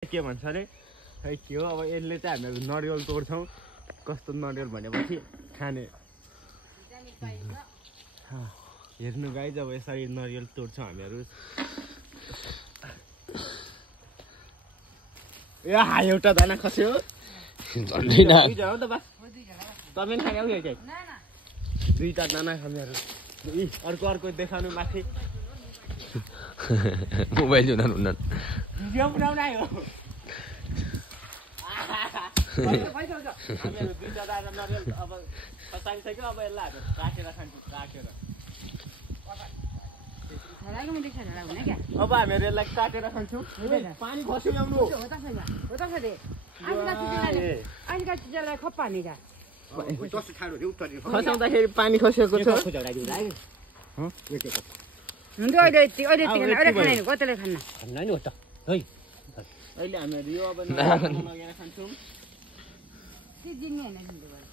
के भन्छ अरे खै के हो अब यसले चाहिँ हामीहरू नरिवल तोड्छौँ कस्तो नरिवल भनेपछि खाने हेर्नु गाइज अब यसरी नरिवल तोड्छौँ हामीहरू ए एउटा दाना खस्यो हो त बस तपाईँ पनि खाने हो दुईटा दाना हामीहरू अर्को देखाउनु माथि मोबाइल हुन्न भिडियो बनाउन आयो हामीहरू दुईटा दाना नरिवल अब खसाइसक्यो अब यसलाई हामी राखेर खान्छौँ अब हामीहरू यसलाई काटेर खान्छौँ पानी खस्यो ल्याउनु खसाउँदाखेरि पानी खसेको छ अहिले हामीहरू यो अब लगेर खान्छौँ